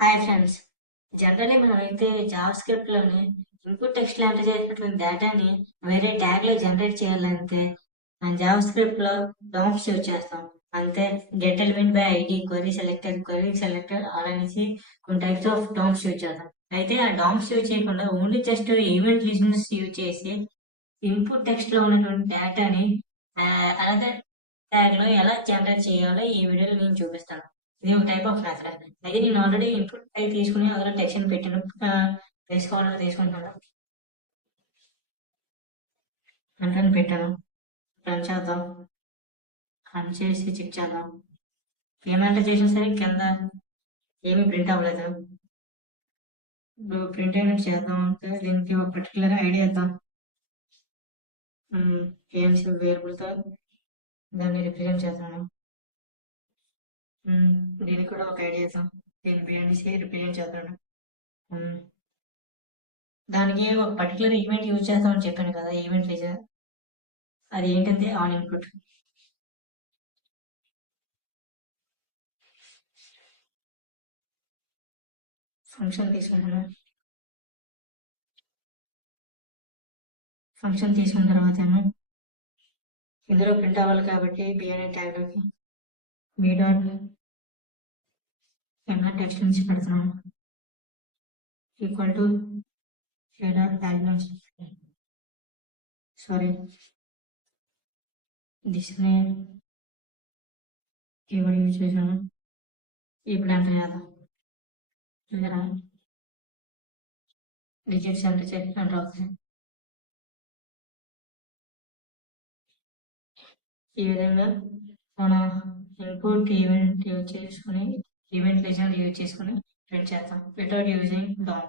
Hi friends. Generally మనమైతే Java script లోని input text లో ఎంటర్ చేసినటువంటి డేటాని వేరే ట్యాగ్ లో జనరేట్ చేయాలంటే మన జావా స్క్రిప్ట్ లో డామ్స్ యూజ్ చేస్తాం. అంతే, get element by ID, query selector అలా అనేసి కొన్ని టైప్స్ ఆఫ్ డామ్స్ యూజ్ చేస్తాం. అయితే ఆ డామ్స్ యూజ్ చేయకుండా only just event listeners use చేసి ఇన్పుట్ టెక్స్ట్ లో ఉన్నటువంటి డేటాని అనదర్ ట్యాగ్ లో ఎలా జనరేట్ చేయాలో ఈ వీడియోలో నేను చూపిస్తాను. ఇది ఒక టైప్ ఆఫ్ మెథడ్. అయితే నేను ఆల్రెడీ ఇన్పుట్ టైప్ తీసుకుని అందులో టెక్స్ట్ ని పెట్టాను. తీసుకోవాలని తీసుకుంటున్నాను, అంటే పెట్టాను. రన్ చేద్దాం. రన్ చేసి చెక్ చేద్దాం. ఏమంటే చేసినా సరే కింద ఏమీ ప్రింట్ అవ్వలేదు. ఇప్పుడు ప్రింట్ అయినట్టు చేద్దాం అంటే దీనికి ఒక పర్టికులర్ ఐడియా ఇద్దాం. ఏఎంసీ వేరియబుల్తో దాన్ని రిప్రజెంట్ చేద్దాము. దీనికి కూడా ఒక ఐడియా ఇద్దాం. దీన్ని బిఎన్డిసి రిప్రజెంట్ చేద్దాం. దానికి ఒక పర్టికులర్ ఈవెంట్ యూజ్ చేస్తామని చెప్పాను కదా, ఈవెంట్ లీజర్. అది ఏంటంటే ఆన్ ఇన్పుట్. ఫంక్షన్ తీసుకుంటాను. ఫంక్షన్ తీసుకున్న తర్వాత ఏమో ఇందులో ప్రింట్ అవ్వాలి కాబట్టి బి అనే ట్యాగ్లోకి బి డాట్ టెక్స్ట్ నుంచి పెడుతున్నాను. Equal to A dot tag నుంచి సారీ దిస్నే కీవర్డ్ యూజ్ చేశాను. ఇప్పుడు ఎంటర్ చేద్దాం. చూసారా, డిజిట్స్ ఎంటర్ చేసి ఎంటర్ అవుతుంది. ఈ విధంగా మన ఇన్పుట్ ఈవెంట్ యూజ్ చేసుకుని ఈవెంట్ లిజనర్ యూజ్ చేసుకుని ప్రింట్ చేస్తాం వితౌట్ యూజింగ్ డామ్.